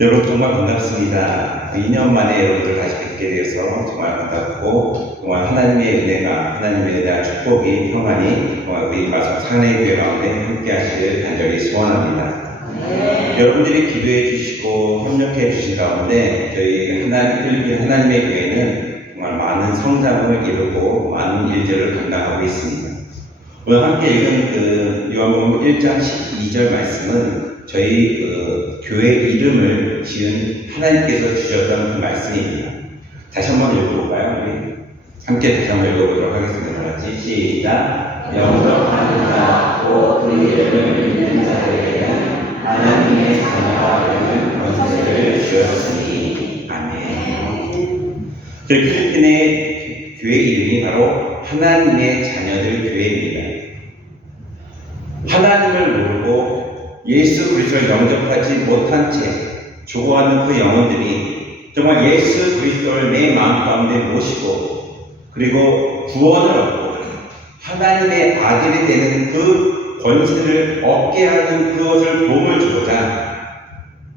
여러분 정말 반갑습니다. 2년 만에 여러분들 다시 뵙게 되어서 정말 반갑고 정말 하나님의 은혜가 하나님의 은혜와 축복이 평안히 정말 우리 마성 사내교회 가운데 함께 하시길 간절히 소원합니다. 여러분들이 기도해 주시고 협력해 주신 가운데 저희 하나님의 교회는 정말 많은 성장을 이루고 많은 일들을 감당하고 있습니다. 오늘 함께 읽은 요한복음 1장 12절 말씀은 저희 교회 이름을 지은 하나님께서 주셨던 그 말씀입니다. 다시 한번 읽어볼까요? 우리 함께 다시 한번 읽어보도록 하겠습니다. 같이 시작. 영접하는 자, 곧 그 이름을 믿는 자들에게는 하나님의 자녀가 되는 권세를 주었으니. 아멘. 저희 필리핀의 교회 이름이 바로 하나님의 자녀들 교회입니다. 하나님을 모르고 예수 그리스도를 영접하지 못한 채 죽어가는 그 영혼들이 정말 예수 그리스도를 내 마음 가운데 모시고 그리고 구원을 얻고 하나님의 아들이 되는 그 권세를 얻게 하는 그것을 도움을 주고자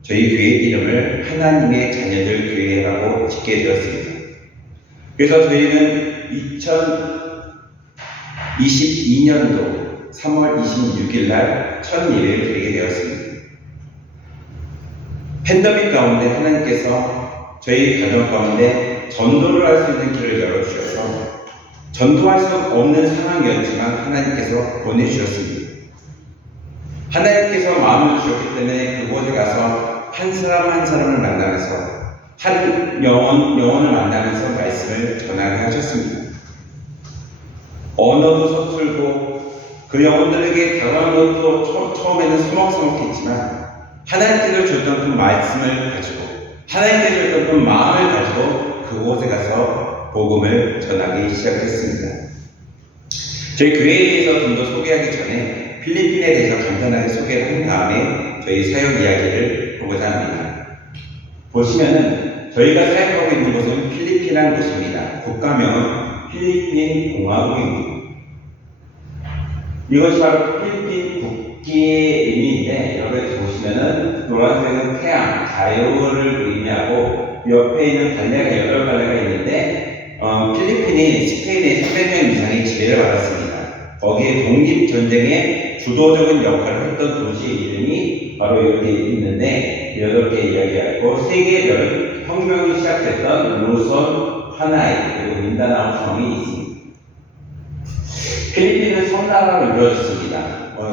저희 교회 이름을 하나님의 자녀들 교회라고 짓게 되었습니다. 그래서 저희는 2022년도 3월 26일 날 첫 예배를 드리게 되었습니다. 팬데믹 가운데 하나님께서 저희 가정 가운데 전도를 할 수 있는 길을 열어주셔서 전도할 수 없는 상황이었지만 하나님께서 보내주셨습니다. 하나님께서 마음을 주셨기 때문에 그곳에 가서 한 사람 한 사람을 만나면서 한 영혼을 만나면서 말씀을 전하게 하셨습니다. 언어도 서툴고 그 영혼들에게 다가간 것도 처음에는 서먹서먹했지만 하나님께서 주셨던 그 말씀을 가지고 하나님께서 주셨던 그 마음을 가지고 그곳에 가서 복음을 전하기 시작했습니다. 저희 교회에 대해서 좀 더 소개하기 전에 필리핀에 대해서 간단하게 소개를 한 다음에 저희 사역 이야기를 보고자 합니다. 보시면은 저희가 사역하고 있는 곳은 필리핀이라는 곳입니다. 국가명은 필리핀 공화국입니다. 이것이 바로 필리핀 국기의 의미인데 여기서 보시면은 노란색은 태양, 자유를 의미하고 옆에 있는 갈래가 8갈래가 있는데 필리핀이 스페인의 300년 이상의 지배를 받았습니다. 거기에 독립전쟁의 주도적인 역할을 했던 도시의 이름이 바로 이렇게 있는데 8개 이야기하고 세계별 혁명이 시작됐던 루손, 하나이, 그리고 민다나오 성이 있습니다. 필리핀은 섬나라로 이루어졌습니다.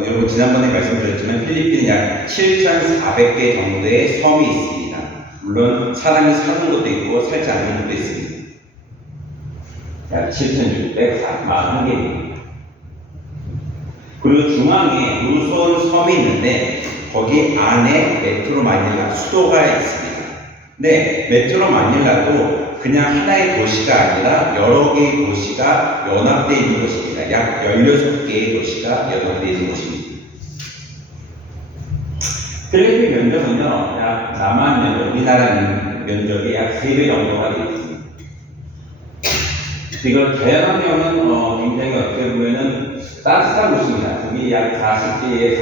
여러분 지난번에 말씀드렸지만 필리핀은 약 7,400개 정도의 섬이 있습니다. 물론 사람이 사는 곳도 있고 살지 않는 곳도 있습니다. 약 7,641개입니다. 그리고 중앙에 루손 섬이 있는데 거기 안에 메트로 마닐라 수도가 있습니다. 근데 메트로 마닐라도 그냥 하나의 도시가 아니라 여러 개의 도시가 연합되어 있는 곳입니다. 약 16개의 도시가 연합되어 있는 곳입니다. 필리핀 면적은요, 약 남한 면적, 우리나라 면적의 약 3배 정도가 되겠습니다. 이걸 자연환경은 굉장히 어떻게 보면은 따뜻한 곳입니다. 저기 약 40도에서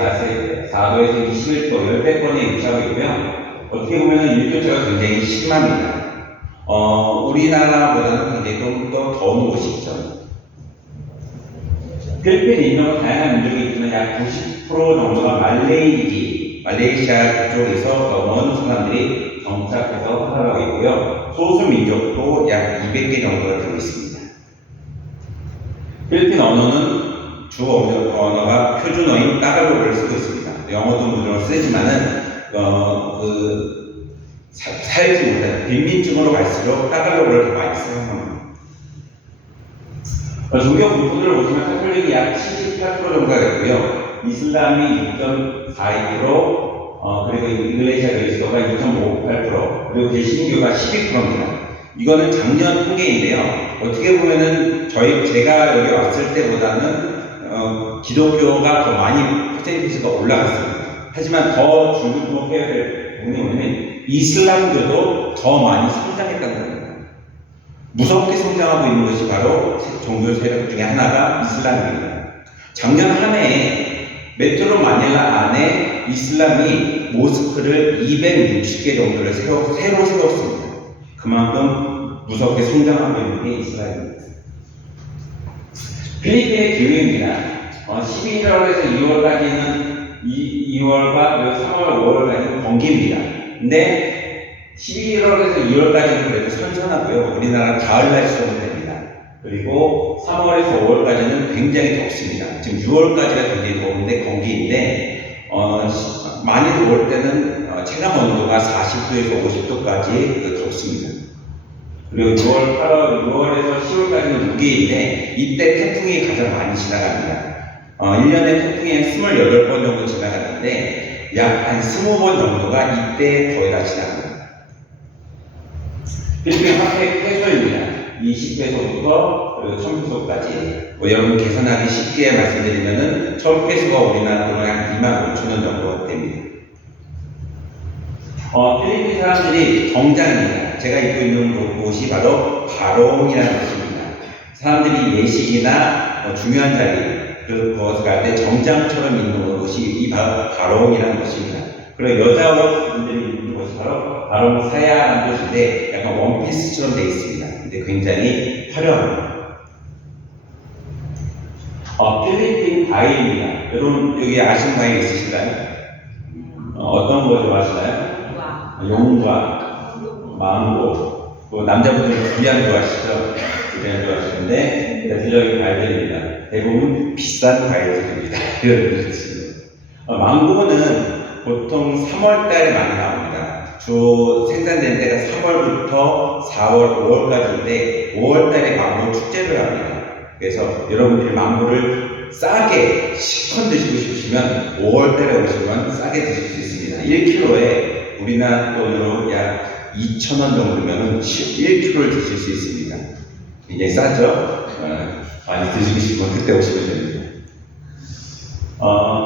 21도, 10대권에 위치하고 있고요. 어떻게 보면은 일교차가 굉장히 심합니다. 우리나라보다는 굉장히 좀 더 더운 곳이 있죠. 필리핀에 있는 다양한 민족이 있지만 약 90% 정도가 말레이시아 그쪽에서 넘어온 사람들이 정착해서 살아가고 있고요. 소수 민족도 약 200개 정도가 되고 있습니다. 필리핀 언어는 주 언어가 표준어인 따갈로그를 쓰고 있습니다. 영어도 물론 쓰지만은 살지 못한 빈민층으로 갈수록 따갈로그를 더 많이 사용합니다. 종교 분포들을 보시면 카톨릭이 약 78% 정도가 됐고요. 이슬람이 6.42%, 그리고 이글레시아 그리스도가 2.58%, 그리고 개신교가 12%입니다. 이거는 작년 통계인데요. 어떻게 보면은 제가 여기 왔을 때보다는 기독교가 더 많이 퍼센티지가 올라갔습니다. 하지만 더 주목해야 될 부분은 이슬람교도 더 많이 성장했다는 겁니다. 무섭게 성장하고 있는 것이 바로 종교 세력 중에 하나가 이슬람입니다. 작년 한 해에 메트로 마닐라 안에 이슬람이 모스크를 260개 정도를 새로 세웠습니다. 그만큼 무섭게 성장하고 있는 게 이스라엘입니다. 필리핀의 기후입니다. 11월에서 2월까지는 2월과 3월, 5월까지는 건기입니다. 근데 11월에서 2월까지는 그래도 선선하고요. 우리나라 가을날 수준이 됩니다. 그리고 3월에서 5월까지는 굉장히 덥습니다. 지금 6월까지가 굉장히 더운데 건기인데 많이 더울 때는 체감 온도가 40도에서 50도까지 덥습니다. 그리고 6월, 8월, 6월에서 10월까지는 무기인데 이때 태풍이 가장 많이 지나갑니다. 1년에 태풍이 28번 정도 지나갔는데 약 한 20번 정도가 이때 거의 다 지나갑니다. 필리핀 화폐 페소입니다. 20페소부터 1000페소까지 여러분 계산하기 쉽게 말씀드리면은 1000페소가 우리나라 돈으로 한 25,000원 정도 됩니다. 필리핀 사람들이 정장입니다. 제가 입고 있는 곳이 바로 바롱이라는 곳입니다. 사람들이 예식이나 중요한 자리 그것을 갈 때 정장처럼 입는 곳이 이 바롱이라는 곳입니다. 그리고 여자 분들이 입는 곳이 바로 바롱 사야라는 곳인데 약간 원피스처럼 되어 있습니다. 근데 굉장히 화려합니다. 필리핀 과일입니다. 여러분 여기 아시는 과일 있으신가요? 어떤 거 좋아하시나요? 용과 망고. 남자분들은 두리안 좋아하시죠? 두리안 좋아하시는데 대표적인 과일들입니다. 대부분 비싼 과일들입니다. 망고는 보통 3월 달에 많이 나옵니다. 주 생산되는 때가 3월부터 4월, 5월까지인데 5월 달에 망고 축제를 합니다. 그래서 여러분들이 망고를 싸게 실컷 드시고 싶으시면 5월 달에 오시면 싸게 드실 수 있습니다. 1kg에 우리나라 돈으로 약 2,000원 정도면 1kg를 드실 수 있습니다. 굉장히 싸죠? 많이 드시고 싶으면 그때 오시면 됩니다.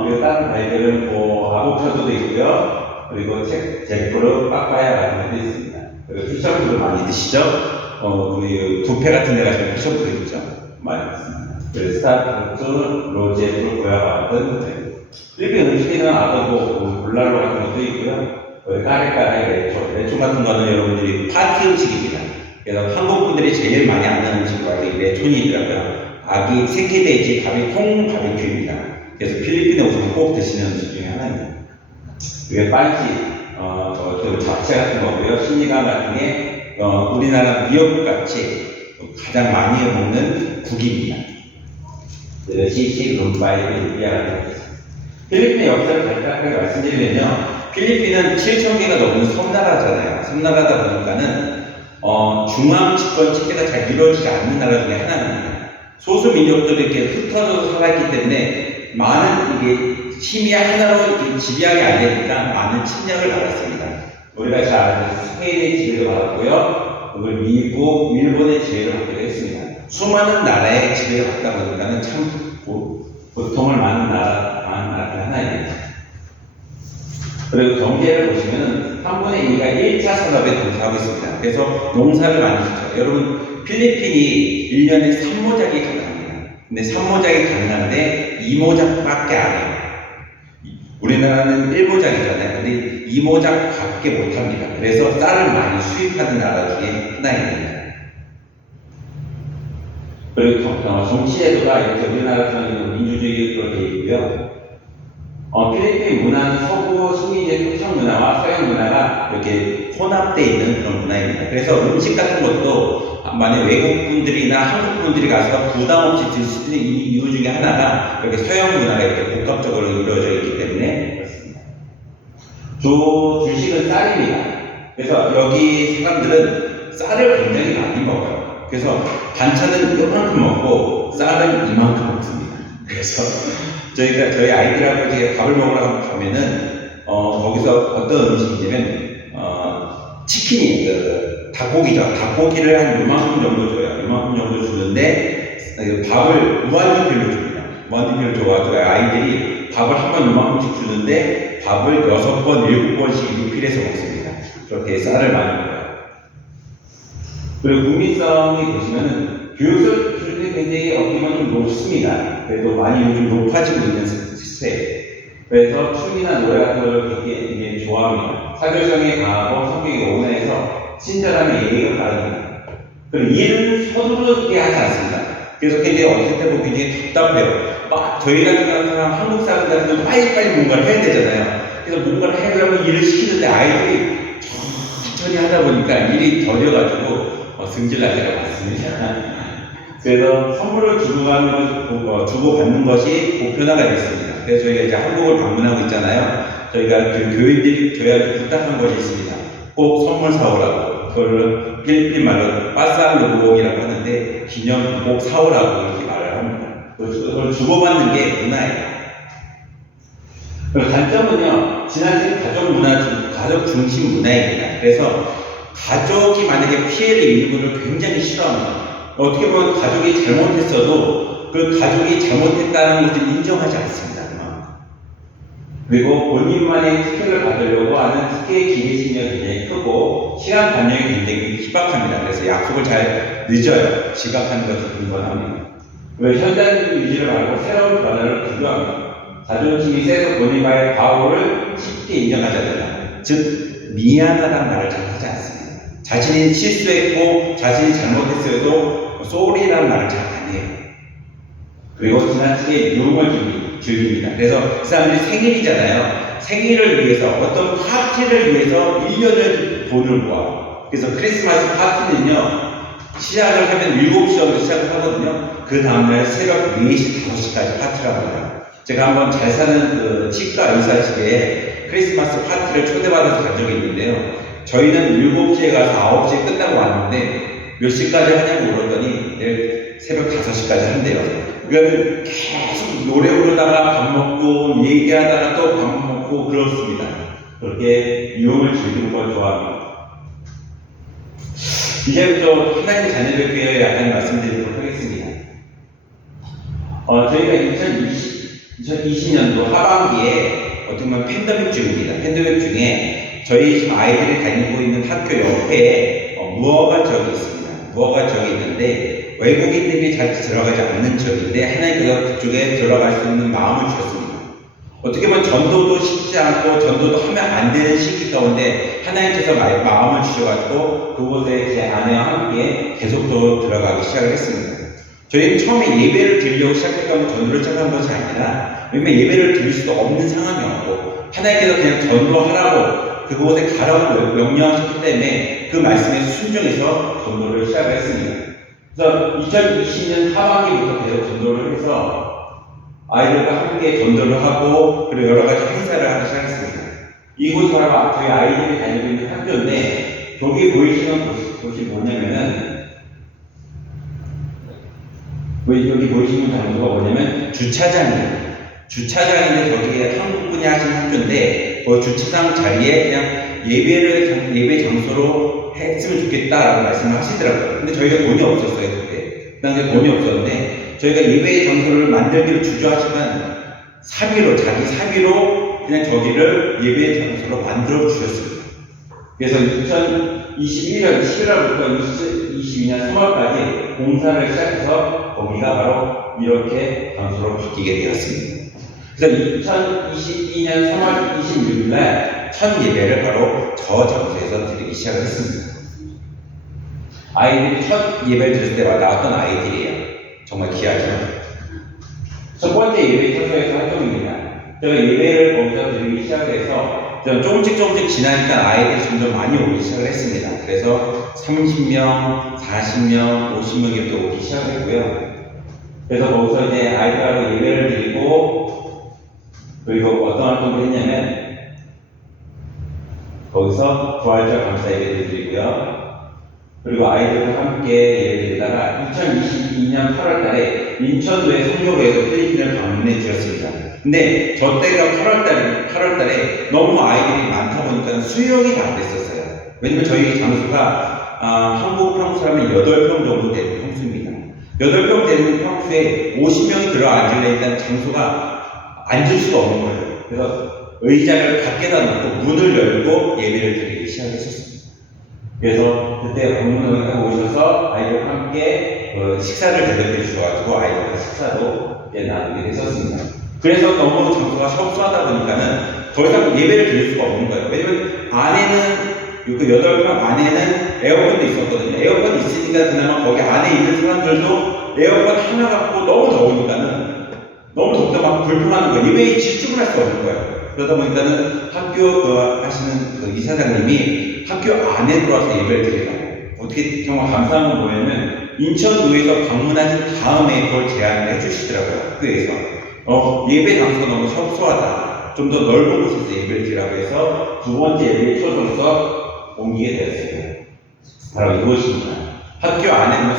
그리고 다른 과일들은 아보카도도 있고요. 그리고 잭프루, 빠빠야 같은 것도 있습니다. 그리고 피셔프루 많이 드시죠? 우리 뷔페 같은 데 가시면 피셔프루 있죠? 많이 있습니다. 그리고 스타트푸드, 로제프, 고야바 같은 필리핀 음식에는 아도보, 볼라로 같은 것도 있고요. 까레까레, 레촌 같은 거는 여러분들이 파티 음식입니다. 그래서 한국 분들이 제일 많이 아는 음식으로 알고 레촌이 있더라고요. 아기 새끼돼지 바비콩 바비큐입니다. 그래서 필리핀에 오시면 꼭 드시는 음식 중에 하나입니다. 그게 반지, 잡채 같은 거고요. 신리감 같은 게 우리나라 미역국 같이 가장 많이 먹는 국입니다. 시식, 룸파이, 루피아 같은 거. 필리핀의 역사를 간단하게 말씀드리면요. 필리핀은 7,000개가 넘는 섬나라잖아요. 섬나라다 보니까는 중앙 집권 체계가 잘 이루어지지 않는 나라 중에 하나입니다. 소수 민족들이 이렇게 흩어져서 살았기 때문에 많은 이게 힘이 하나로 이렇게 지배하게 안 되니까 많은 침략을 받았습니다. 우리가 잘 아는 스페인의 지배를 받았고요. 그리고 미국, 일본의 지배를 받기도 했습니다. 수많은 나라의 지배를 받다 보니까는 참 고통을 많은 나라 중 하나입니다. 그리고 경제를 보시면 3분의 2가 1차 산업에 동사하고 있습니다. 그래서 농사를 많이 짓죠. 여러분 필리핀이 1년에 3모작이 가능합니다. 근데 3모작이 가능한데 2모작밖에 안 해요. 우리나라는 1모작이잖아요. 근데 2모작밖에 못합니다. 그래서 쌀을 많이 수입하는 나라 중에 하나입니다. 그리고 정치제도가 이렇게 우리나라처럼 민주주의로 되어 있고요. 필리핀 문화는 서구 식민지의 토착 문화와 서양 문화가 이렇게 혼합되어 있는 그런 문화입니다. 그래서 음식 같은 것도 만약 외국 분들이나 한국 분들이 가서 부담 없이 들 수 있는 이유 중에 하나가 이렇게 서양 문화가 이렇게 복합적으로 이루어져 있기 때문에 그렇습니다. 주식은 쌀입니다. 그래서 여기 사람들은 쌀을 굉장히 많이 먹어요. 그래서 반찬은 요만큼 먹고 쌀은 이만큼 먹습니다. 그래서 저희 아이들하고 이제 밥을 먹으러 가면은 거기서 어떤 음식이냐면 치킨이 닭고기죠. 닭고기를 한 요만큼 정도 줘요. 요만큼 정도 주는데 밥을 무한리필로 줍니다. 무한리필로 줘가지고 아이들이 밥을 한 번 요만큼씩 주는데 밥을 6번, 7번씩 리필해서 먹습니다. 그렇게 쌀을 많이 먹어요. 그리고 국민성이 보시면은 교육 수준이 굉장히 어떻게 보면 좀 높습니다. 그래도 많이 요즘 높아지고 있는 시세. 그래서 춤이나 노래 같은 걸 되게 좋아합니다. 사교성이 강하고 성격이 온화해서 친절함의 예의가 바릅니다. 그리고 일을 서두르게 하지 않습니다. 그래서 굉장히 어릴 때 보면 굉장히 답답해요. 막 저희 같은 사람, 한국 사람들은 빨리빨리 뭔가를 해야 되잖아요. 그래서 뭔가를 하려면 일을 시키는데 아이들이 천천히 하다 보니까 일이 더뎌가지고 승질날 때가 많습니다. 그래서 선물을 주고받는 것이 보편화가 됐습니다. 그래서 저희가 이제 한국을 방문하고 있잖아요. 저희가 그 교인들이 저희한테 부탁한 것이 있습니다. 꼭 선물 사오라고. 그걸 필리핀 말로 빠스알로봉이라고 하는데 기념 꼭 사오라고 이렇게 말을 합니다. 그걸 주고받는 게 문화예요. 단점은요, 지나친 가족 중심 문화입니다. 그래서 가족이 만약에 피해를 입는 것을 굉장히 싫어합니다. 어떻게 보면 가족이 잘못했어도 그 가족이 잘못했다는 것을 인정하지 않습니다. 그리고 본인만의 스킬을 받으려고 하는 스킬의 기대심이 굉장히 크고 시간 단념이 굉장히 희박합니다. 그래서 약속을 잘 늦어요. 지각하는 것을 근본합니다. 그리고 현장 유지를 말고 새로운 변화를 구조합니다. 자존심이 세서 본인과의 과오를 쉽게 인정하지 않는다. 즉 미안하다는 말을 잘 하지 않습니다. 자신이 실수했고 자신이 잘못했어도 소리라는 말을 잘 안 해요. 그리고 지나치게 유흥을 즐깁니다. 그래서 그 사람들이 생일이잖아요. 생일을 위해서 어떤 파티를 위해서 1년을 돈을 모아요. 그래서 크리스마스 파티는요, 시작을 하면 7시 정도 시작을 하거든요. 그 다음날 새벽 4시, 5시까지 파티를 합니다. 제가 한번 잘 사는 그 치과 의사 집에 크리스마스 파티를 초대받아서 간 적이 있는데요. 저희는 7시에 가서 9시에 끝나고 왔는데 몇 시까지 하냐고 물었더니 내일 새벽 5시까지 한대요. 그러니까 계속 노래 부르다가 밥 먹고 얘기하다가 또 밥 먹고 그렇습니다. 그렇게 유흥을 즐기는 걸 좋아합니다. 이제부터 하나님의 자녀들 교회에 약간 말씀드리도록 하겠습니다. 저희가 2020년도 하반기에 어떻게 보면 팬데믹 중입니다. 팬데믹 중에 저희 지금 아이들이 다니고 있는 학교 옆에 무허가 지역이 있습니다. 무허가 지역이 있는데 외국인들이 잘 들어가지 않는 지역인데 하나님께서 그쪽에 들어갈 수 있는 마음을 주셨습니다. 어떻게 보면 전도도 쉽지 않고 전도도 하면 안 되는 시기 가운데 하나님께서 마음을 주셔가지고 그곳에 제 아내와 함께 계속적으로 들어가기 시작을 했습니다. 저희는 처음에 예배를 드리려고 시작했다면 전도를 시작한 것이 아니라 왜냐면 예배를 드릴 수도 없는 상황이었고 하나님께서 그냥 전도하라고 그곳에 가라고 명령하셨기 때문에 그 말씀에 순종해서 전도를 시작을 했습니다. 그래서 2020년 하반기부터 계속 전도를 해서 아이들과 함께 전도를 하고 그리고 여러 가지 행사를 하기 시작했습니다. 이곳이 바로 저희 아이들이 다니고 있는 학교인데 저기 보이시는 곳이 뭐냐면은 여기 보이시는 장소가 뭐냐면 주차장이에요. 주차장인데 거기에 한국분이 하신 학교인데 그 주차장 자리에 그냥 예배 장소로 했으면 좋겠다라고 말씀을 하시더라고요. 근데 저희가 돈이 없었어요 그때. 그 당시에 돈이 없었는데 저희가 예배 장소를 만들기로 주저하시면 자기 사비로 그냥 저기를 예배 장소로 만들어 주셨습니다. 그래서 2021년 11월부터 2022년 3월까지 공사를 시작해서 거기가 바로 이렇게 장소로 바뀌게 되었습니다. 그래서 2022년 3월 26일 날 첫 예배를 바로 저 장소에서 드리기 시작을 했습니다. 아이들이 첫 예배를 드릴 때 나왔던 아이들이에요. 정말 귀하죠. 첫 번째 예배 장소에서 활동입니다. 제가 예배를 거기서 드리기 시작해서 조금씩 지나니까 아이들이 점점 많이 오기 시작을 했습니다. 그래서 30명, 40명, 50명이 오기 시작했고요. 그래서 거기서 이제 아이들하고 예배를 드리고 그리고 어떤 활동을 했냐면 거기서 부활절 감사 예배를 드리고요. 그리고 아이들과 함께 예배 드리다가 2022년 8월 달에 인천도의 선교회에서 필리핀을 방문해 주셨습니다. 근데 저 때가 8월 달에 너무 아이들이 많다 보니까 수용이 다 됐었어요. 왜냐면 저희 장소가 한국 평수 하면 8평 정도 되는 평수입니다. 8평 되는 평수에 50명이 들어 앉으려 일단 장소가 앉을 수가 없는 거예요. 그래서 의자를 밖에다 놓고 문을 열고 예배를 드리기 시작했었습니다. 그래서 그때 방문을 오셔서 아이들과 함께 식사를 대접해 주셔가지고 아이들과 식사도 나누게 됐었습니다. 그래서 너무 장소가 협소하다 보니까 더 이상 예배를 드릴 수가 없는 거예요. 왜냐면 안에는 그 8평 안에는 에어컨도 있었거든요. 에어컨이 있으니까 그나마 거기 안에 있는 사람들도 에어컨 하나 갖고 너무 더우니까는 너무 덥다 막 불평하는 거예요. 예배에 집중을 할 수 없는 거예요. 그러다 보니까는 학교 하시는 그 이사장님이 학교 안에 들어와서 예배를 드리라고. 어떻게 정말 감사한 건 뭐냐면 인천도에서 방문하신 다음에 그걸 제안을 해주시더라고요. 학교에서. 예배 장소가 너무 협소하다. 좀 더 넓은 곳에서 예배를 드리라고 해서 두 번째 예배 초소에서 옮기게 되었습니다. 바로 이곳입니다. 학교 안에는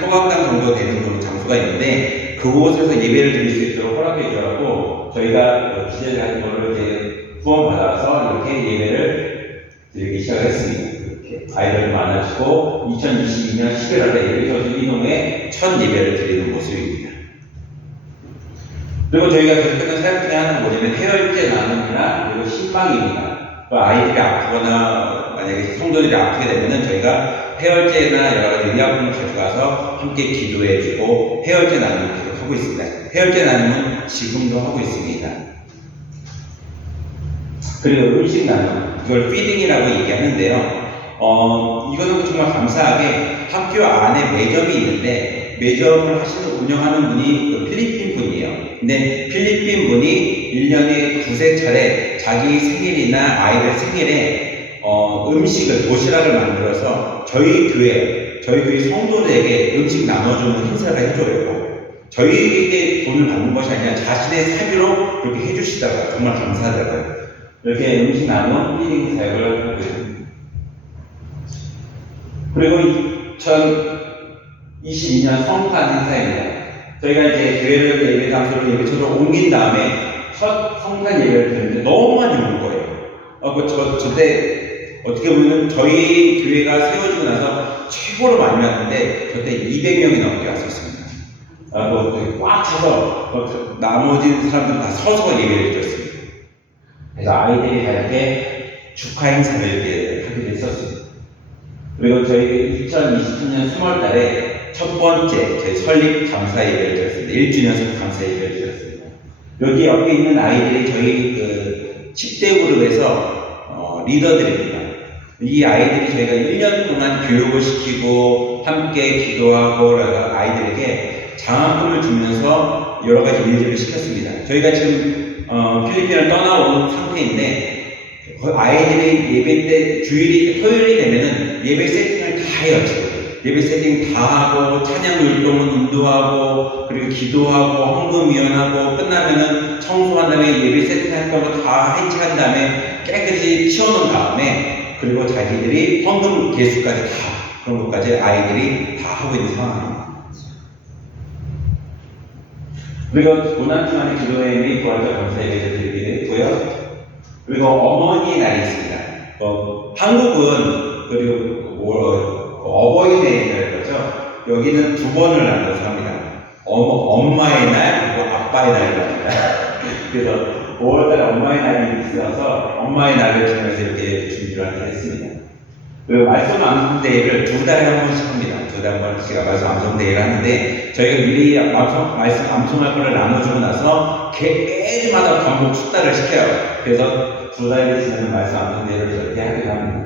소강당 정도 되는 그런 장소가 있는데 그곳에서 예배를 드릴 수 있도록 허락해 주라고 저희가 기재를 한 걸로 이제 후원받아서 이렇게 예배를 드리기 시작했습니다. 이렇게 아이들을 만나시고 2022년 11월에 예배소수 이동에 첫 예배를 드리는 모습입니다. 그리고 저희가 계속해서 사역 중에 하는 뭐냐면 해열제 나눔이나 그리고 신방입니다. 아이들이 아프거나 만약에 성도들이 아프게 되면은 저희가 해열제나 여러 가지 의약품을 가져가서 함께 기도해주고 해열제 나눔을 계속 하고 있습니다. 해열제 나눔은 지금도 하고 있습니다. 그리고 음식 나눔, 이걸 피딩이라고 얘기하는데요. 이거는 정말 감사하게 학교 안에 매점이 있는데 매점을 운영하는 분이 필리핀 분이에요. 근데 필리핀 분이 1년에 두세 차례 자기 생일이나 아이들 생일에 음식을 도시락을 만들어서 저희 교회 성도들에게 음식 나눠주는 행사를 해줘요. 저희에게 돈을 받는 것이 아니라 자신의 사비로 그렇게 해주시다가 정말 감사하더라고요. 이렇게 음식 나눔 피딩 사역을 하고 있습니다. 그리고 2022년 성탄 행사입니다. 저희가 이제 교회를 예배 장소를 예배처럼 옮긴 다음에 첫 성탄 예배를 드렸는데 너무 많이 온 거예요. 저때 어떻게 보면 저희 교회가 세워지고 나서 최고로 많이 왔는데 저때 200명이 넘게 왔었습니다. 꽉 차서 나머지 사람들은 다 서서 예배를 드렸습니다. 그래서 아이들이 다 이렇게 축하 행사를 이렇게 하기도 했었습니다. 그리고 저희 2023년 3월 달에 첫 번째 저희 설립 감사 예배를 드렸습니다. 1주년 감사 예배를 드렸습니다. 여기 옆에 있는 아이들이 저희 10대 그룹에서 리더들입니다. 이 아이들이 저희가 1년 동안 교육을 시키고 함께 기도하고 아이들에게 장학금을 주면서 여러 가지 일들을 시켰습니다. 저희가 지금 필리핀을 떠나온 상태인데 아이들이 예배 때 토요일이 되면은 예배 세팅을 다 해요. 지금. 예배 세팅 다 하고 찬양 율동은 인도하고 그리고 기도하고 헌금위원하고 끝나면은 청소한 다음에 예배 세팅할 거로 다 해체한 다음에 깨끗이 치워놓은 다음에 그리고 자기들이 헌금 개수까지 다 그런 것까지 아이들이 다 하고 있는 상황입니다. 그리고 고난주간의 기도회 및 부활절 감사 예배를 드리기도 했고요. 그리고 어머니의 날이 있습니다. 한국은 그리고 어버이날이라고 그러죠. 여기는 두 번을 나눠서 합니다. 엄마의 날 그리고 아빠의 날이라고 합니다. 그래서 5월달에 엄마의 날이 있어서 엄마의 날을 지내면서 이렇게 준비를 하게 했습니다. 그리고 말씀 암송대회를 2달에 한 번씩 합니다. 2달에 한 번씩 말씀 암송대회를 하는데 저희가 미리 말씀 암송할 거를 나눠주고 나서 매주마다 반복 숙달을 시켜요. 그래서 2달에 지나는 말씀 암송대회를 저렇게 하기도 합니다.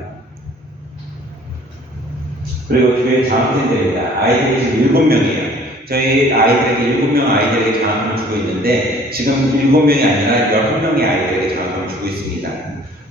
그리고 교회 장학생들입니다. 아이들이 지금 7명이에요. 저희 아이들에게 7명 아이들에게 장학금을 주고 있는데 지금 7명이 아니라 11명의 아이들에게 장학금을 주고 있습니다.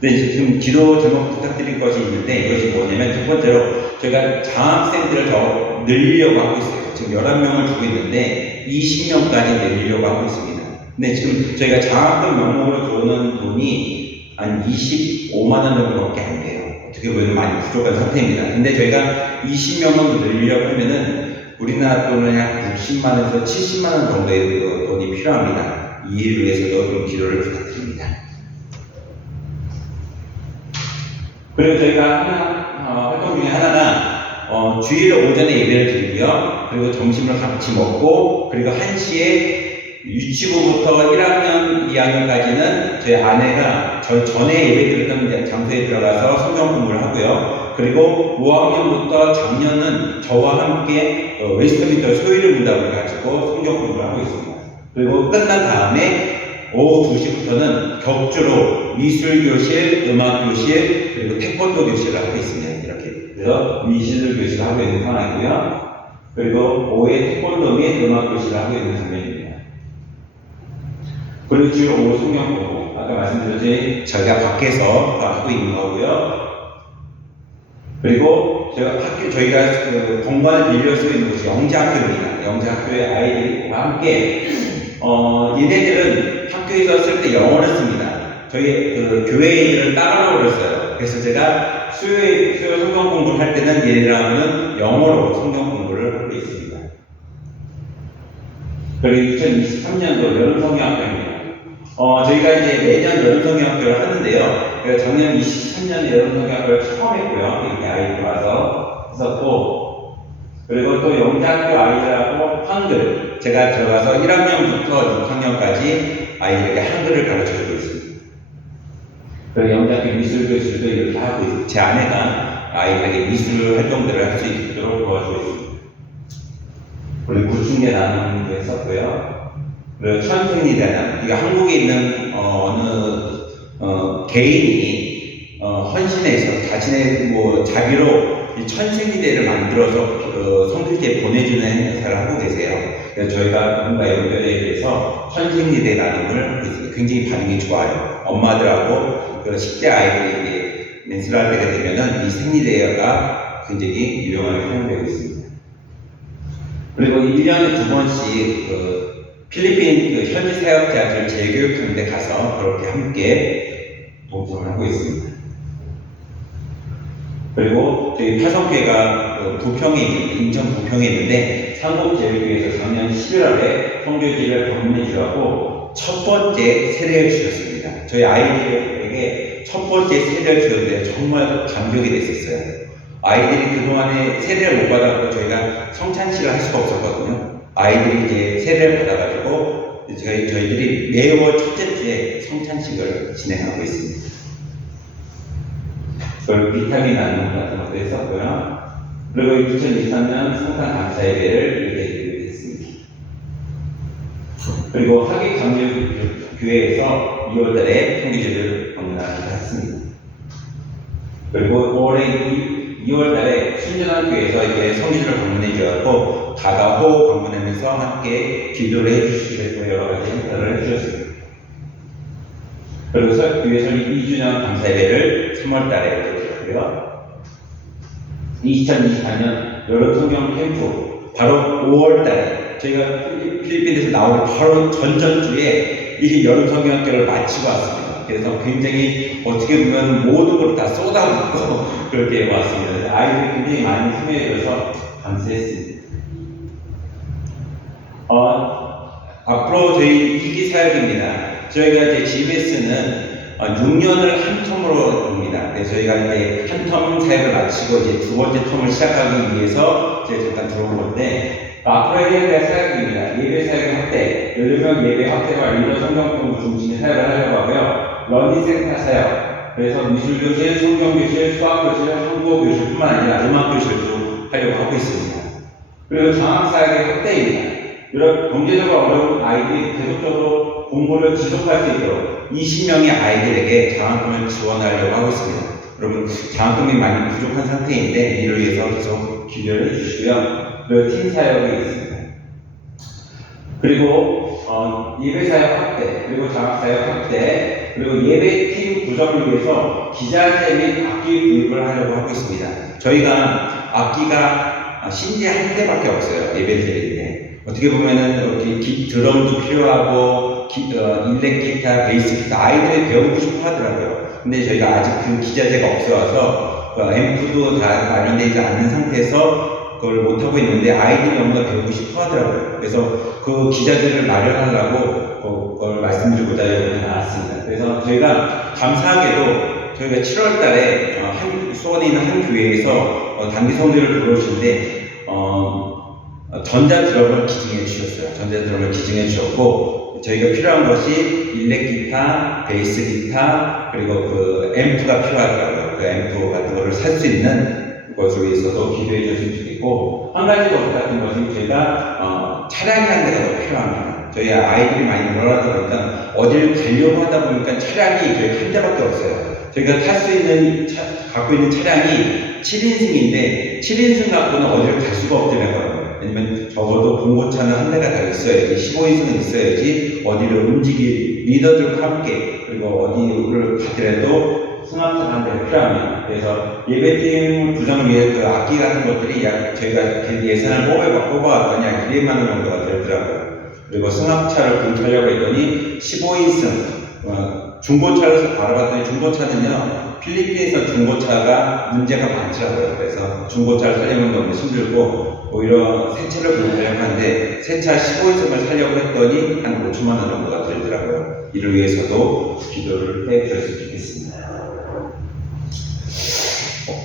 근데 지금 기도 제목 부탁드릴 것이 있는데 이것이 뭐냐면 첫 번째로 저희가 장학생들을 더 늘리려고 하고 있어요. 지금 11명을 주고 있는데 20명까지 늘리려고 하고 있습니다. 근데 지금 저희가 장학금 명목으로 들어오는 돈이 한 25만 원 정도밖에 안 돼요. 어떻게 보면 많이 부족한 상태입니다. 근데 저희가 20명만 늘리려고 하면은 우리나라 돈은 약 60만 원에서 70만 원 정도의 돈이 필요합니다. 이 일을 위해서도 좀 기도를 부탁드립니다. 그리고 저희가 활동 중에 하나가 주일 오전에 예배를 드리고요. 그리고 점심을 같이 먹고 그리고 1시에 유치부부터 1학년, 2학년까지는 저희 아내가 전에 예배드렸던 장소에 들어가서 성경 공부를 하고요. 그리고 5학년부터 작년은 저와 함께 웨스트민스터 소유리 문답을 가지고 성경 공부를 하고 있습니다. 그리고 끝난 다음에 오후 2시부터는 격주로 미술교실, 음악교실, 그리고 태권도 교실을 하고 있습니다. 이렇게. 그래서 미술교실을 하고 있는 상황이고요. 그리고 오후에 태권도 및 음악교실을 하고 있는 장면입니다. 그리고 주로 오후 성경 공부. 아까 말씀드렸듯이 저희가 밖에서 하고 있는 거고요. 그리고 저희가 그 공간을 빌릴 수 있는 곳이 영재학교입니다. 영재학교의 아이들과 함께 얘네들은 학교에서 쓸 때 영어를 씁니다. 저희 그 교회인들은 따로를 써요. 그래서 제가 수요 성경 공부를 할 때는 얘네들하고는 영어로 성경 공부를 하고 있습니다. 그리고 2023년도 여름 성경학교입니다. 저희가 이제 매년 여름 성경학교를 하는데요. 작년 23년에 여름 성경학교를 처음 했고요. 이렇게 아이들 와서 했었고, 그리고 또 영재학교 아이들하고 한글, 제가 들어가서 1학년부터 6학년까지 아이들에게 한글을 가르쳐주고 있습니다. 그리고 영재학교 미술교실도 이렇게 하고 있습니다. 제 아내가 아이들에게 미술 활동들을 할 수 있도록 도와주고 있습니다. 그리고 구충제 나눔도 했었고요. 그리고 천생리대는 이게 한국에 있는 어느 개인이 헌신해서 자신의 자비로 이 천생리대를 만들어서 성교지에 보내주는 행사를 하고 계세요. 그래서 저희가 그분과 연결에 대해서 천생리대 나눔을 하고 있습니다. 굉장히 반응이 좋아요. 엄마들하고 그 10대 아이들에게 멘스를 할 때가 되면은 이 생리대가 굉장히 유용하게 사용되고 있습니다. 그리고 1년에 2번씩 필리핀 현지 사역자들 재교육하는 데 가서 그렇게 함께 동참을 하고 있습니다. 그리고 저희 파성교회가 부평에 인천 부평에 있는데 상복제일교회에서 작년 11월에 성교지를 방문해 주라고 첫 번째 세례를 주셨습니다. 저희 아이들에게 첫 번째 세례를 주었는데 정말 감격이 됐었어요. 아이들이 그동안에 세례를 못 받았고 저희가 성찬식을 할 수가 없었거든요. 아이들이 이제 세례를 받아가지고 저희들이 매월 첫째 주에 성찬식을 진행하고 있습니다. 그리고 비타민 나눔 같은 것도 했었고요. 그리고 2023년 성탄 감사 예배를 이렇게 드리게 됐습니다. 그리고 하객장로교회에서 2월달에 통기제를 방문하기도 했습니다. 그리고 올해 2월달에 순전한 교회에서 이제 성기제를 방문해 주었고 다가 호흡 방문하면서 함께 기도를 해주시고 여러 가지 행사를 해주셨습니다. 그리고 교회 설립 2주년 감사예배를 3월달에 드렸고요. 2024년 여름 성경 캠프 바로 5월달에 저희가 필리핀에서 나오는 바로 전전주에 이 여름 성경학교를 마치고 왔습니다. 그래서 굉장히 어떻게 보면 모든 걸 다 쏟아붓고 그렇게 왔습니다. 아이들이 굉장히 많이 참여해줘서 감사했습니다. 앞으로 저희 2기 사역입니다. 저희가 이제 GBS는 6년을 한 텀으로 봅니다. 그래서 저희가 이제 한 텀 사역을 마치고 이제 두 번째 텀을 시작하기 위해서 제가 잠깐 들어온 건데, 앞으로 해야 될 사역입니다. 예배 사역의 확대, 16명 예배 확대와 리더 성경 공부 중심의 사역을 하려고 하고요. 러닝센터 사역, 그래서 미술교실, 성경교실, 수학교실, 한국어교실뿐만 아니라 음악교실도 하려고 하고 있습니다. 그리고 장학사역의 확대입니다. 이런 경제적으로 어려운 아이들이 계속적으로 공부를 지속할 수 있도록 20명의 아이들에게 장학금을 지원하려고 하고 있습니다. 여러분, 장학금이 많이 부족한 상태인데 이를 위해서 계속 기도를 해주시고요. 그리고 팀 사역이 있습니다. 그리고 예배사역 확대, 그리고 장학사역 확대, 그리고 예배팀 구성을 위해서 기자재 및 악기 구입을 하려고 하고 있습니다. 저희가 악기가 심지어 한 대밖에 없어요. 예배를 드릴 때. 어떻게 보면은 드럼도 필요하고 일렉 기타, 베이스 기타 아이들이 배우고 싶어 하더라고요. 근데 저희가 아직 그 기자재가 없어서 앰프도 다 마련되지 않는 상태에서 그걸 못하고 있는데 아이들이 너무나 배우고 싶어 하더라고요. 그래서 그 기자재를 마련하려고 그걸 말씀드리고자 여기 나왔습니다. 그래서 저희가 감사하게도 저희가 7월 달에 수원에 있는 한 교회에서 단기 성대를 들어오시는데 전자드럼을 기증해 주셨어요. 전자드럼을 기증해 주셨고 저희가 필요한 것이 일렉 기타, 베이스 기타, 그리고 그 앰프가 필요하더라고요. 그 앰프 같은 거를 살 수 있는 것에 위해서도 기도해 주셨으면 좋겠고, 한 가지 것 같은 것은 저희가 차량이 한 대가 더 필요합니다. 저희 아이들이 많이 늘어나다 보니까 어디를 가려고 하다 보니까 차량이 저희 한 대밖에 없어요. 저희가 탈 수 있는 갖고 있는 차량이 7인승인데 7인승 갖고는 어디를 갈 수가 없더라고요. 왜냐면 적어도 봉고차는 한 대가 다 있어야지, 15인승은 있어야지 어디를 움직일 리더들과 함께, 그리고 어디를 가더라도 승합차가 한 대가 필요합니다. 그래서 예배팀 구성 위해 그 악기 같은 것들이 저희가 예산을 뽑아왔더니 약 200만 원 정도가 들더라고요. 그리고 승합차를 구입하려고 했더니 15인승 중고차에서 알아봤더니 중고차는요, 필리핀에서 중고차가 문제가 많더라고요. 그래서 중고차를 사려면 너무 힘들고 오히려 새 차를 구입하려고 하는데 새 차 15인승을 사려고 했더니 한 5천만 원 정도가 들더라고요. 이를 위해서도 기도를 해주셨으면 좋겠습니다.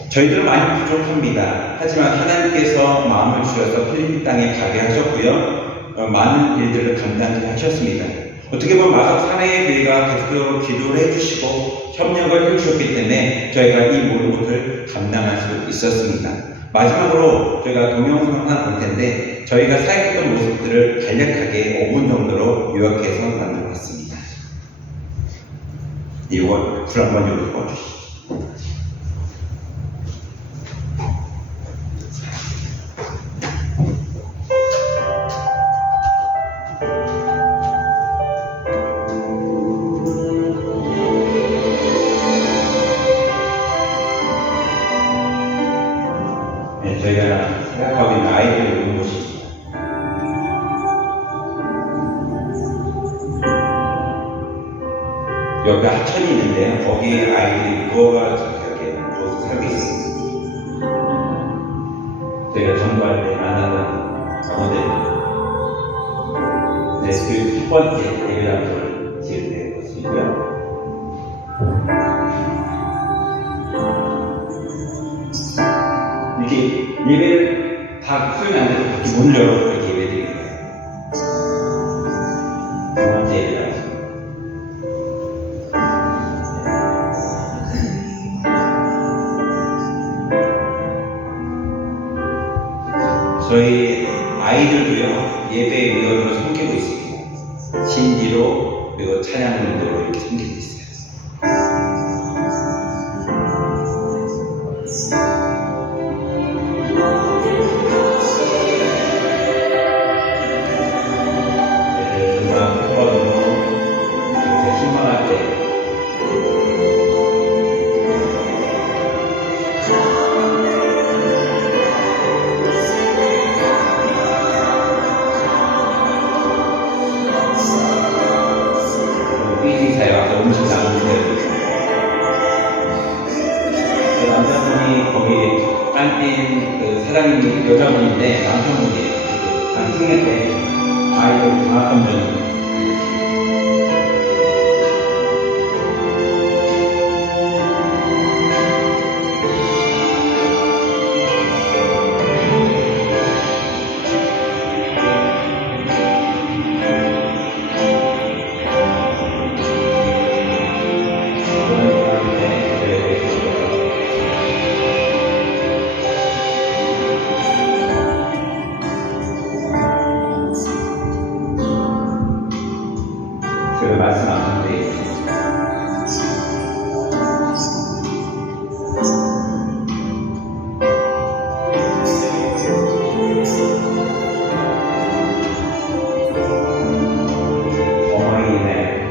저희들은 많이 부족합니다. 하지만 하나님께서 마음을 주셔서 필리핀 땅에 가게 하셨고요. 많은 일들을 감당하게 하셨습니다. 어떻게 보면 마석 사내의 교회가 계속적으로 기도를 해주시고 협력을 해주셨기 때문에 저희가 이 모든 것을 감당할 수 있었습니다. 마지막으로 저희가 동영상을 볼 텐데 저희가 사역했던 모습들을 간략하게 5분 정도로 요약해서 만들어봤습니다. 이거 불 한번 열어주시죠. 저희가 생각하고 있는 아이들을 보는 곳입니다. 여기 하천이 있는데요. 거기에 아이들이 누워가지고 이렇게 누워서 살고 있습니다. 저희가 전부할 때 만나던 어머니들. 네, 그 첫 번째 예배장소를 지을 때 모습이고요. 이렇게 예배를 다 소리 안 돼서 이렇게 문을 열어서 이렇게 예배 드리는 거예요. 두 번째 예배장소. 저희 아이들도요, 예배 위원으로 섬기고 있습니다. 신디로, 그리고 찬양인도로 이렇게 섬기고 있어요. 남자분이 거기 딴팀 그 사장님 여자분인데 남편분이 승회 때 아이들 장학금 준 그 말씀 나누는데 어머니네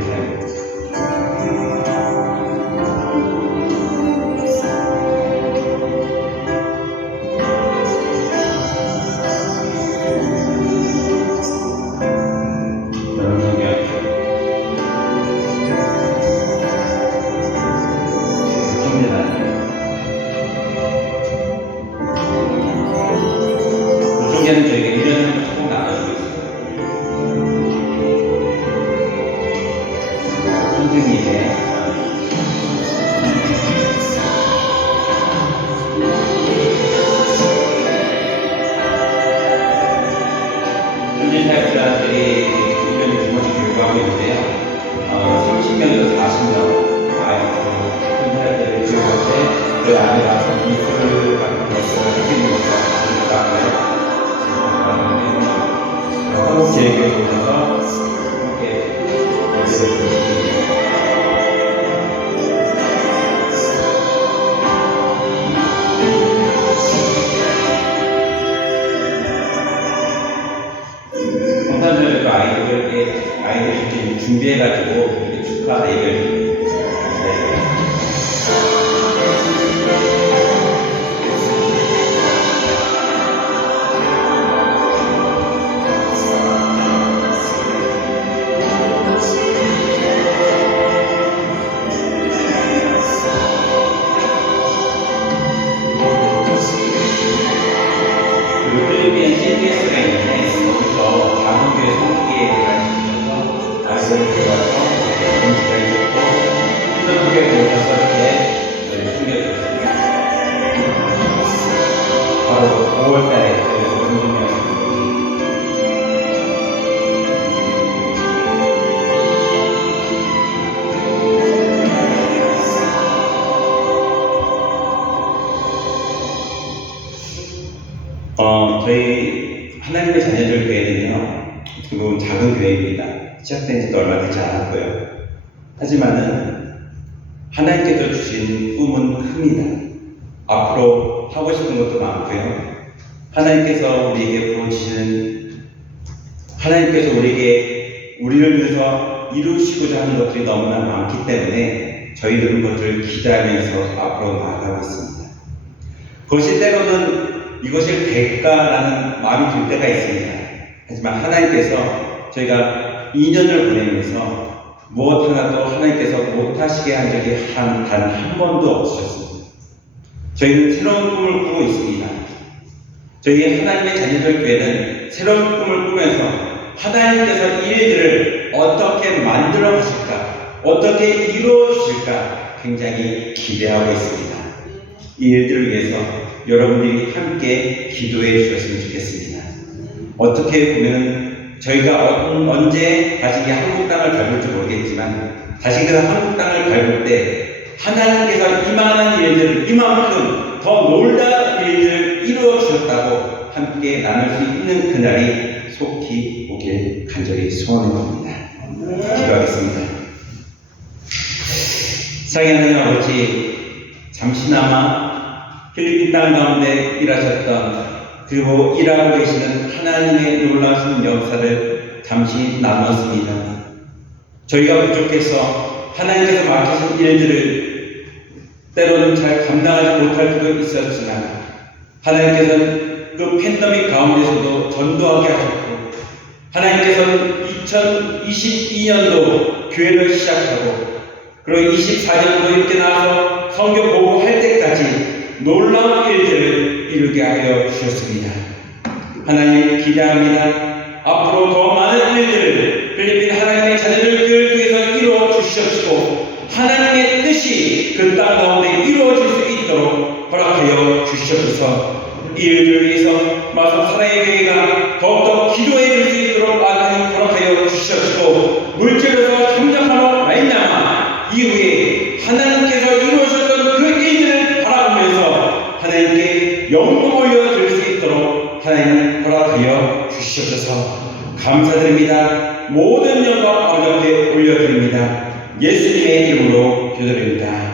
중에는 저희가 1년을 조금 나눠주고 있어요. 선생님의 현진 사역자들이 1년에 2번씩 교육하고 있는데요. 30명에서 40명 현진 사역자들이 교육할 때 그 안에 가서 미술을 같은 것을 해주는 것을 가고요. 한국 계획에 오셔서 축하 예배를 필리핀 CTS가 있는데 거기서 작은 교회 성기에 대한 아이들을 들어와서 공지가 있었고 큰 교회에 오셔서 이렇게 저희를 숨겨주셨습니다. 바로 5월달에 저희가 운동장을 저희 하나님의 자녀들 교회는요, 어떻게 보면 작은 교회입니다. 시작된 지도 얼마 되지 않았고요. 하지만은 하나님께서 주신 꿈은 큽니다. 앞으로 하고 싶은 것도 많고요. 하나님께서 우리에게 부어주시는, 하나님께서 우리를 위해서 이루시고자 하는 것들이 너무나 많기 때문에 저희들은 그것을 기대하면서 앞으로 나아가고 있습니다. 그것이 때로는 이것을 될까라는 마음이 들 때가 있습니다. 하지만 하나님께서 저희가 2년을 보내면서 무엇 하나도 하나님께서 못하시게 한 적이 단 한 번도 없으셨습니다. 저희는 새로운 꿈을 꾸고 있습니다. 저희 하나님의 자녀들 교회는 새로운 꿈을 꾸면서 하나님께서 이 일들을 어떻게 만들어 가실까, 어떻게 이루어 주실까 굉장히 기대하고 있습니다. 이 일들을 위해서 여러분들이 함께 기도해 주셨으면 좋겠습니다. 어떻게 보면 저희가 언제 다시 한국 땅을 밟을지 모르겠지만 다시 그 한국 땅을 밟을 때 하나님께서 이만한 일들을, 이만큼 더 놀라운 일들을 이루어 주셨다고 함께 나눌 수 있는 그날이 속히 오길 간절히 소원해 봅니다. 기도하겠습니다. 사랑하는 아버지, 잠시나마 필리핀 땅 가운데 일하셨던, 그리고 일하고 계시는 하나님의 놀라우신 역사를 잠시 나눴습니다. 저희가 부족해서 하나님께서 맡기신 일들을 때로는 잘 감당하지 못할 수도 있었지만 하나님께서는 그 팬데믹 가운데서도 전도하게 하셨고, 하나님께서는 2022년도 교회를 시작하고 그리고 24년도 이렇게 나와서 성경 보고 할 때까지 놀라운 일들을 이루게 하여 주셨습니다. 하나님 기대합니다. 앞으로 더 많은 일들을 필리핀 하나님의 자녀들 교회에서 이루어 주시옵시고 하나님의 뜻이 그 땅 가운데 이루어질 수 있도록 허락하여 주시옵소서. 이 일들을 위해서 마성 사랑의 교회가 더욱더 기도해 줄 수 있도록 하나님 허락하여 주시옵시고, 물질에서 협력하러 말미암아 이후에 하나님께서 이루어졌던 그 일들을 바라보면서 하나님께 영광 올려드릴 수 있도록 하나님 허락하여 주시옵소서. 감사드립니다. 모든 영광 아버지 앞에 올려드립니다. 예수님의 이름으로 기도드립니다.